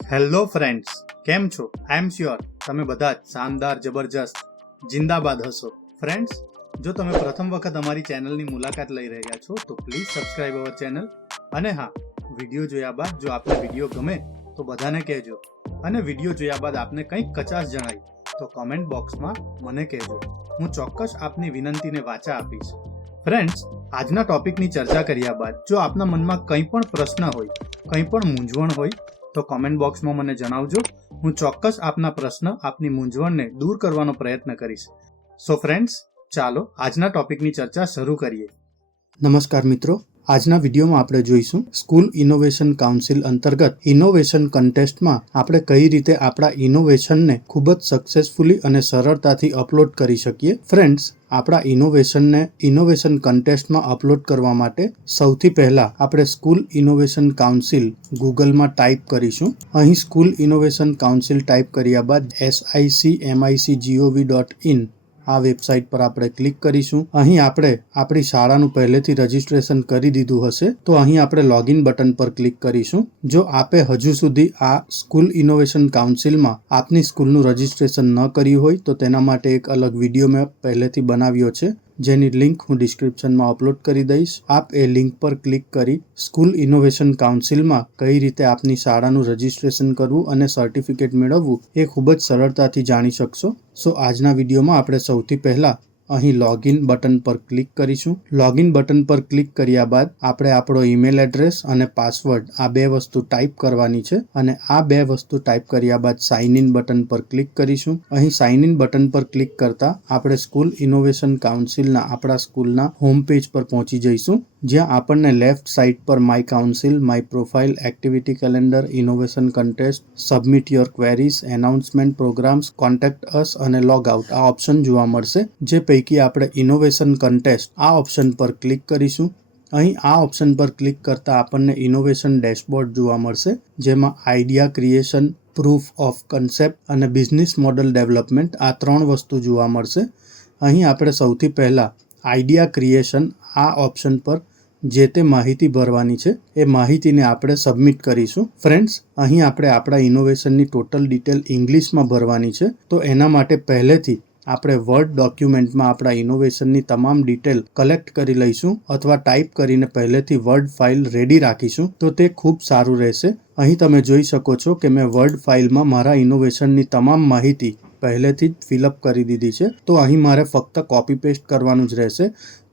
Hello friends, કેમ છો? આઈ am sure તમે બધા જ શાનદાર, જબરજસ્ત, જિંદાબાદ હશો. ફ્રેન્ડ્સ, જો તમે પ્રથમ વખત અમારી ચેનલની મુલાકાત લઈ રહ્યા છો તો પ્લીઝ સબસ્ક્રાઇબ અવર ચેનલ. અને હા, વિડીયો જોયા બાદ જો આપને વિડીયો ગમે તો બધાને કહેજો, અને વિડીયો જોયા બાદ આપને કંઈક કચાશ જણાય તો કોમેન્ટ બોક્સમાં મને કહેજો. હું ચોક્કસ આપની વિનંતીને વાચા આપીશ. ફ્રેન્ડ્સ, આજના ટોપિકની ચર્ચા કર્યા બાદ જો આપના મનમાં કંઈ પણ પ્રશ્ન હોય, કંઈ પણ મૂંઝવણ હોય તો કોમેન્ટ બોક્સમાં મને જણાવજો. હું ચોક્કસ આપના પ્રશ્ન, આપની મૂંઝવણને દૂર કરવાનો પ્રયત્ન કરીશ. સો ફ્રેન્ડ્સ, ચાલો આજના ટોપિકની ચર્ચા શરૂ કરીએ. નમસ્કાર મિત્રો, આજના વિડીયોમાં આપણે જોઈશું સ્કૂલ ઇનોવેશન કાઉન્સિલ અંતર્ગત ઇનોવેશન કન્ટેસ્ટમાં આપણે કઈ રીતે આપણા ઇનોવેશનને ખૂબ જ સક્સેસફુલી અને સરળતાથી અપલોડ કરી શકીએ. ફ્રેન્ડ્સ, આપણા ઇનોવેશનને ઇનોવેશન કન્ટેસ્ટમાં અપલોડ કરવા માટે સૌથી પહેલા આપણે સ્કૂલ ઇનોવેશન કાઉન્સિલ ગૂગલમાં ટાઈપ કરીશું. અહીં સ્કૂલ ઇનોવેશન કાઉન્સિલ ટાઈપ કર્યા બાદ SICMICGOV.in આ વેબસાઇટ પર આપણે ક્લિક કરીશું. અહીં આપણે આપણી શાળાનું પહેલેથી રજીસ્ટ્રેશન કરી દીધું હશે તો અહીં આપણે લોગિન બટન પર ક્લિક કરીશું. જો આપે હજુ સુધી આ સ્કૂલ ઇનોવેશન કાઉન્સિલમાં આપની સ્કૂલનું રજીસ્ટ્રેશન ન કર્યું હોય તો તેના માટે એક અલગ વિડીયો મેં પહેલેથી બનાવ્યો છે, જેની લિંક હું ડિસ્ક્રિપ્શનમાં અપલોડ કરી દઈશ. આપ એ લિંક પર ક્લિક કરી સ્કૂલ ઇનોવેશન કાઉન્સિલમાં કઈ રીતે આપની શાળાનું રજીસ્ટ્રેશન કરવું અને સર્ટિફિકેટ મેળવવું એ ખૂબ જ સરળતાથી જાણી શકશો. સો આજના વિડીયોમાં આપણે સૌથી પહેલા અહીં લોગિન બટન પર ક્લિક કરીશું. લોગિન બટન પર ક્લિક કર્યા બાદ આપણે આપણો ઈમેલ એડ્રેસ અને પાસવર્ડ આ બે વસ્તુ ટાઈપ કરવાની છે, અને આ બે વસ્તુ ટાઈપ કર્યા બાદ સાઇન ઇન બટન પર ક્લિક કરીશું. અહીં સાઇન ઇન બટન પર ક્લિક કરતા આપણે સ્કૂલ ઇનોવેશન કાઉન્સિલના આપણા સ્કૂલના હોમ પેજ પર પહોંચી જઈશું, જ્યાં આપણને લેફ્ટ સાઇડ પર my council, my profile, activity calendar, innovation contest, submit your queries, announcement programmes, contact us અને લોગ આઉટ આ ઓપ્શન જોવા મળશે. જે પૈકી આપણે ઇનોવેશન કન્ટેસ્ટ આ ઓપ્શન પર ક્લિક કરીશું. અહીં આ ઓપ્શન પર ક્લિક કરતા આપણને ઇનોવેશન ડેશબોર્ડ જોવા મળશે, જેમાં idea creation, proof of concept અને બિઝનેસ મોડલ ડેવલપમેન્ટ આ ત્રણ વસ્તુ જોવા મળશે. અહીં આપણે સૌથી પહેલા આઈડિયા ક્રિએશન આ ઓપ્શન પર જે તે માહિતી ભરવાની છે એ માહિતીને આપણે સબમિટ કરીશું. ફ્રેન્ડ્સ, અહીં આપણે આપણા ઇનોવેશનની ટોટલ ડિટેલ ઇંગ્લિશમાં ભરવાની છે, તો એના માટે પહેલેથી આપણે વર્ડ ડોક્યુમેન્ટમાં આપણા ઇનોવેશનની તમામ ડિટેલ કલેક્ટ કરી લઈશું, અથવા ટાઈપ કરીને પહેલેથી વર્ડ ફાઇલ રેડી રાખીશું તો તે ખૂબ સારું રહેશે. અહીં તમે જોઈ શકો છો કે મેં વર્ડ ફાઇલમાં મારા ઇનોવેશનની તમામ માહિતી પહેલેથી જ ફિલઅપ કરી દીધી છે, તો અહીં મારે ફક્ત કોપી પેસ્ટ કરવાનું જ રહેશે.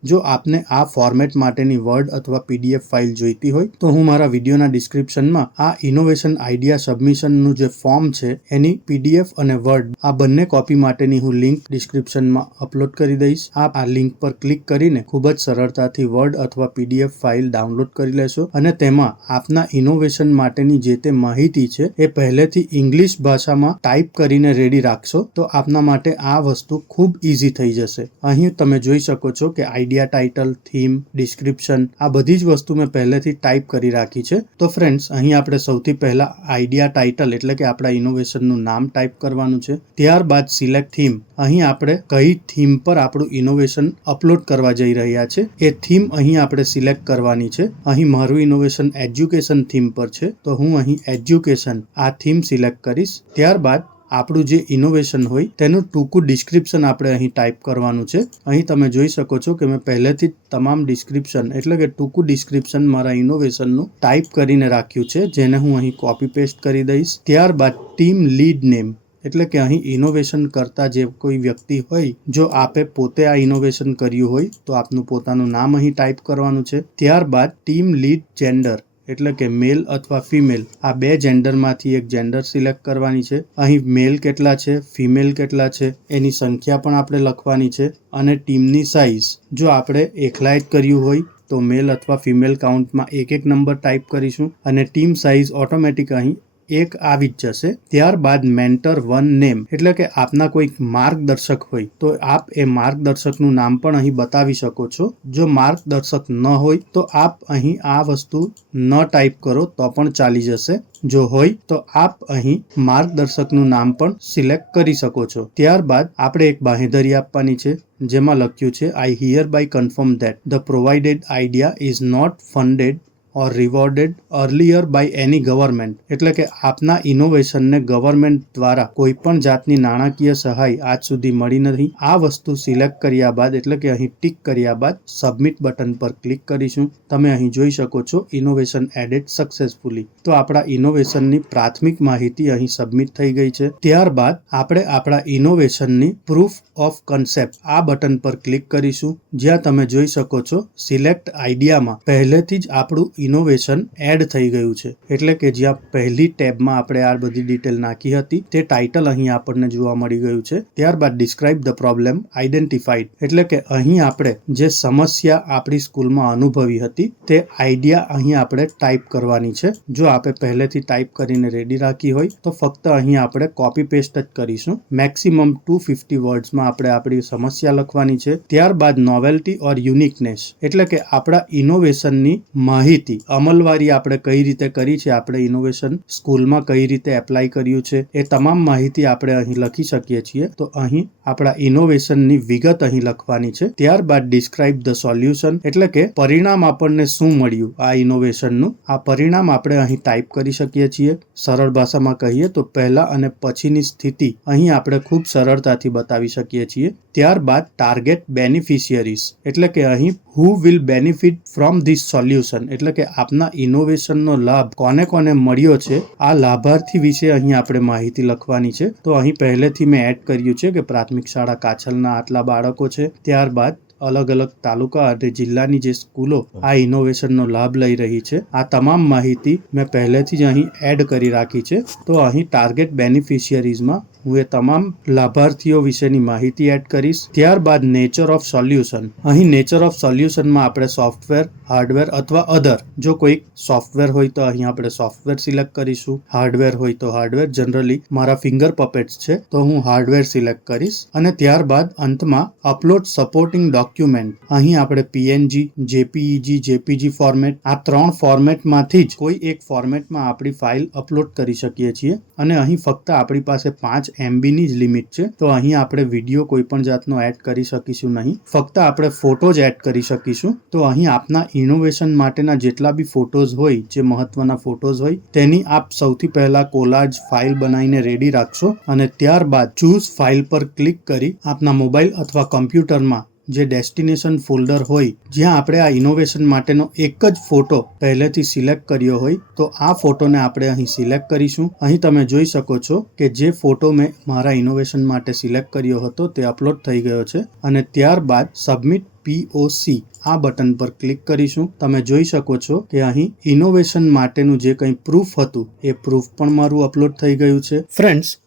જો આપને આ ફોર્મેટ માટેની વર્ડ અથવા PDF ફાઇલ જોઈતી હોય તો હું મારા વિડીયોના ડિસ્ક્રિપ્શનમાં આ ઇનોવેશન આઈડિયા સબમિશનનું જે ફોર્મ છે એની PDF અને વર્ડ આ બંને કોપી માટેની હું લિંક ડિસ્ક્રિપ્શનમાં અપલોડ કરી દઈશ. આપ આ લિંક પર ક્લિક કરીને ખૂબ જ સરળતાથી વર્ડ અથવા PDF ફાઇલ ડાઉનલોડ કરી લેશો, અને તેમાં આપના ઇનોવેશન માટેની જે તે માહિતી છે એ પહેલેથી ઇંગ્લિશ ભાષામાં ટાઈપ કરીને રેડી રાખશો તો આપના માટે આ વસ્તુ ખૂબ ઇઝી થઈ જશે. અહીં તમે જોઈ શકો છો કે આઈડિયા ટાઇટલ, થીમ, ડિસ્ક્રિપ્શન આ બધી જ વસ્તુ મેં પહેલેથી ટાઈપ કરી રાખી છે. તો ફ્રેન્ડ્સ, અહીં આપણે સૌથી પહેલા આઈડિયા ટાઇટલ એટલે કે આપણા ઇનોવેશનનું નામ ટાઈપ કરવાનું છે. ત્યારબાદ સિલેક્ટ થીમ. અહીં આપણે કઈ થીમ પર આપણું ઇનોવેશન અપલોડ કરવા જઈ રહ્યા છે એ થીમ અહીં આપણે સિલેક્ટ કરવાની છે. અહીં મારું ઇનોવેશન એજ્યુકેશન થીમ પર છે, તો હું અહીં એજ્યુકેશન આ થીમ સિલેક્ટ કરીશ. ત્યારબાદ આપણું જે ઇનોવેશન હોય તેનું ટૂંકું ડિસ્ક્રિપ્શન આપણે અહીં ટાઈપ કરવાનું છે. અહીં તમે જોઈ શકો છો કે મેં પહેલેથી જ તમામ ડિસ્ક્રિપ્શન એટલે કે ટૂંકું ડિસ્ક્રિપ્શન મારા ઇનોવેશનનું ટાઈપ કરીને રાખ્યું છે, જેને હું અહીં કોપી પેસ્ટ કરી દઈશ. ત્યારબાદ ટીમ લીડ નેમ એટલે કે અહીં ઇનોવેશન કરતા જે કોઈ વ્યક્તિ હોય, જો આપે પોતે આ ઇનોવેશન કર્યું હોય તો આપનું પોતાનું નામ અહીં ટાઈપ કરવાનું છે. ત્યારબાદ ટીમ લીડ જેન્ડર એટલે કે મેલ અથવા ફિમેલ આ બે જેન્ડરમાંથી એક જેન્ડર સિલેક્ટ કરવાની છે. અહીં મેલ કેટલા છે, ફિમેલ કેટલા છે એની સંખ્યા પણ આપણે લખવાની છે. અને ટીમની સાઇઝ જો આપણે એકલા જ કર્યું હોય તો મેલ અથવા ફિમેલ કાઉન્ટમાં એક નંબર ટાઈપ કરીશું, અને ટીમ સાઇઝ ઓટોમેટિક અહીં એક આવી જ જશે. ત્યારબાદ મેન્ટર વન નેમ એટલે કે આપના કોઈક માર્ગદર્શક હોય તો આપ એ માર્ગદર્શકનું નામ પણ અહીં બતાવી શકો છો. જો માર્ગદર્શક ન હોય તો આપ અહીં આ વસ્તુ ન ટાઈપ કરો તો પણ ચાલી જશે. જો હોય તો આપ અહીં માર્ગદર્શકનું નામ પણ સિલેક્ટ કરી શકો છો. ત્યારબાદ આપણે એક બાંહેધરી આપવાની છે, જેમાં લખ્યું છે I hereby confirm that the provided idea is not funded or rewarded earlier by any government, એટલે કે આપના ઇનોવેશનને ગવર્મેન્ટ દ્વારા કોઈ પણ જાતની નાણાકીય સહાય આજ સુધી મળી નથી. આ વસ્તુ સિલેક્ટ કર્યા બાદ એટલે કે અહીં ટિક કર્યા બાદ સબમિટ બટન પર ક્લિક કરીશું. તમે અહીં જોઈ શકો છો ઇનોવેશન એડેડ સક્સેસફુલી. તો આપણા ઇનોવેશનની પ્રાથમિક માહિતી અહીં સબમિટ થઈ ગઈ છે. ત્યારબાદ આપણે આપણા ઇનોવેશનની પ્રૂફ ઓફ કન્સેપ્ટ આ બટન પર ક્લિક કરીશું. જ્યાં તમે જોઈ શકો છો સિલેક્ટ આઈડિયામાં પહેલેથી જ આપણું ઇનોવેશન એડ થઈ ગયું છે. એટલે કે જ્યાં પહેલી ટેબમાં આપણે આ બધી ડિટેલ નાખી હતી તે ટાઇટલ અહીં આપણને જોવા મળી ગયું છે. ત્યારબાદ ડિસ્ક્રાઇબ ધ પ્રોબ્લેમ આઈડેન્ટિફાઈડ, એટલે કે અહીં આપણે જે સમસ્યા આપણી સ્કૂલમાં અનુભવી હતી તે આઈડિયા અહીં આપણે ટાઈપ કરવાની છે. જો આપણે પહેલેથી ટાઈપ કરીને રેડી રાખી હોય તો ફક્ત અહીં આપણે કોપી પેસ્ટ જ કરીશું. મેક્સિમમ 250 વર્ડ્સમાં આપણે આપણી સમસ્યા લખવાની છે. ત્યારબાદ નોવેલ્ટી ઓર યુનિકનેસ, એટલે કે આપણા ઇનોવેશનની માહિતી, અમલવારી આપણે કઈ રીતે કરી છે, આપણે ઇનોવેશન સ્કૂલમાં કઈ રીતે એપ્લાય કર્યું છે, એ તમામ માહિતી આપણે અહીં લખી શકીએ છીએ. તો અહીં આપણા ઇનોવેશનની વિગત અહીં લખવાની છે. ત્યારબાદ ડિસ્ક્રાઇબ ધ સોલ્યુશન, એટલે કે પરિણામ આપણને શું મળ્યું આ ઇનોવેશનનું, આ પરિણામ આપણે અહીં ટાઈપ કરી શકીએ છીએ. સરળ ભાષામાં કહીએ તો પહેલા અને પછીની સ્થિતિ અહીં આપણે ખૂબ સરળતાથી બતાવી શકીએ છીએ. ત્યારબાદ ટાર્ગેટ બેનિફિશિયરીઝ, એટલે કે અહીં who will benefit from this solution, એટલે કે આપના ઇનોવેશનનો લાભ કોને કોને મળ્યો છે આ લાભાર્થી વિશે અહીં આપણે માહિતી લખવાની છે. તો અહીં પહેલેથી મેં એડ કર્યું છે કે પ્રાથમિક શાળા કાછલના આટલા બાળકો છે. ત્યારબાદ અલગ અલગ તાલુકા અને જિલ્લાની જે સ્કૂલો આ ઇનોવેશનનો લાભ લઈ રહી છે આ તમામ માહિતી મેં પહેલેથી જ અહીં એડ કરી રાખી છે. તો અહીં ટાર્ગેટ બેનિફિશિયરીઝમાં હું એ તમામ લાભાર્થીઓ વિશેની માહિતી એડ કરીશ. ત્યારબાદ નેચર ઓફ સોલ્યુશન, અહીં નેચર ઓફ સોલ્યુશનમાં આપણે સોફ્ટવેર, હાર્ડવેર અથવા અધર, જો કોઈક સોફ્ટવેર હોય તો અહીં આપણે સોફ્ટવેર સિલેક્ટ કરીશું. હાર્ડવેર હોય તો હાર્ડવેર, જનરલી મારા ફિંગર પપેટ્સ છે તો હું હાર્ડવેર સિલેક્ટ કરીશ. અને ત્યારબાદ અંતમાં અપલોડ સપોર્ટિંગ ડોક્યુમેન્ટ, અહીં આપણે PNG, JPEG, JPG ફોર્મેટ, આ 3 ફોર્મેટમાંથી જ કોઈ એક ફોર્મેટમાં આપણી ફાઇલ અપલોડ કરી શકીએ છીએ. અને અહીં ફક્ત આપણી પાસે 5 MB ની જ લિમિટ છે. તો અહીં આપણે વિડીયો કોઈ પણ જાતનો એડ કરી શકીશું નહીં, ફક્ત આપણે ફોટો જ એડ કરી શકીશું. તો અહીં આપના ઇનોવેશન માટેના જેટલા બી ફોટોઝ હોય, જે મહત્વના ફોટોઝ હોય, તેની આપ સૌથી પહેલા કોલાજ ફાઇલ બનાવીને રેડી રાખશો. અને ત્યારબાદ ચૂઝ ફાઇલ પર ક્લિક કરી આપના મોબાઈલ અથવા કમ્પ્યુટરમાં જે ડેસ્ટિનેશન ફોલ્ડર હોય જ્યાં આપણે આ ઇનોવેશન માટેનો એક જ ફોટો પહેલેથી સિલેક્ટ કર્યો હોય તો આ ફોટોને આપણે અહીં સિલેક્ટ કરીશું. અહીં તમે જોઈ શકો છો કે જે ફોટો મેં મારા ઇનોવેશન માટે સિલેક્ટ કર્યો હતો તે અપલોડ થઈ ગયો છે. અને ત્યારબાદ સબમિટ POC આ બટન પર ક્લિક કરીશું. તમે જોઈ શકો છો કે અહીં ઇનોવેશન માટેનું જે કંઈ પ્રૂફ હતું એ પ્રૂફ પણ મારું અપલોડ થઈ ગયું છે. ફ્રેન્ડ્સ,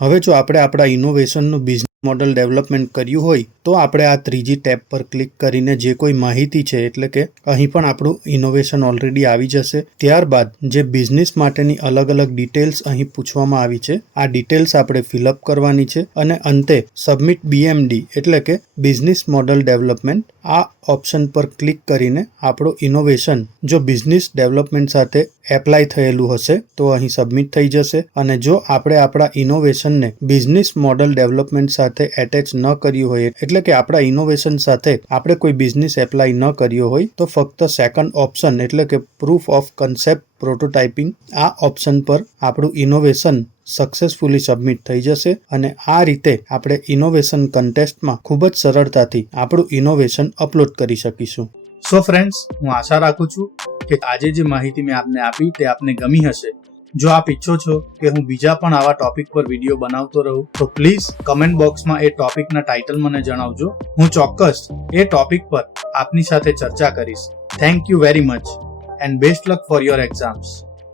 હવે જો આપણે આપણા ઇનોવેશનનું બિઝનેસ મોડલ ડેવલપમેન્ટ કર્યું હોય તો આપણે આ ત્રીજી ટેબ પર ક્લિક કરીને જે કોઈ માહિતી છે, એટલે કે અહીં પણ આપણું ઇનોવેશન ઓલરેડી આવી જશે. ત્યારબાદ જે બિઝનેસ માટેની અલગ અલગ ડિટેલ્સ અહીં પૂછવામાં આવી છે આ ડિટેલ્સ આપણે ફિલઅપ કરવાની છે. અને અંતે સબમિટ BMD એટલે કે બિઝનેસ મોડલ ડેવલપમેન્ટ આ ઓપ્શન પર ક્લિક કરીને આપણું ઇનોવેશન જો બિઝનેસ ડેવલપમેન્ટ સાથે એપ્લાય થયેલું હશે તો અહીં સબમિટ થઈ જશે. અને જો આપણે આપણા ઇનોવેશનને બિઝનેસ મોડલ ડેવલપમેન્ટ સાથે એટેચ ન કર્યું હોય, એટલે કે આપણા ઇનોવેશન સાથે આપણે કોઈ બિઝનેસ એપ્લાય ન કર્યો હોય તો ફક્ત સેકન્ડ ઓપ્શન એટલે કે પ્રૂફ ઓફ કન્સેપ્ટ પ્રોટોટાઇપિંગ આ ઓપ્શન પર આપણું ઇનોવેશન સક્સેસફુલી સબમિટ થઈ જશે. અને આ રીતે આપણે ઇનોવેશન કન્ટેસ્ટમાં ખૂબ જ સરળતાથી આપણું ઇનોવેશન અપલોડ કરી શકીશું. સો ફ્રેન્ડ્સ, હું આશા રાખું છું કે આજે જે માહિતી મેં આપને આપી તે આપને ગમી હશે. જો આપ ઈચ્છો છો કે હું બીજા પણ આવા ટોપિક પર વિડીયો બનાવતો રહું તો પ્લીઝ કમેન્ટ બોક્સમાં એ ટોપિકના ટાઇટલ મને જણાવજો. હું ચોક્કસ એ ટોપિક પર આપની સાથે ચર્ચા કરીશ. Thank you very much and best luck for your exams.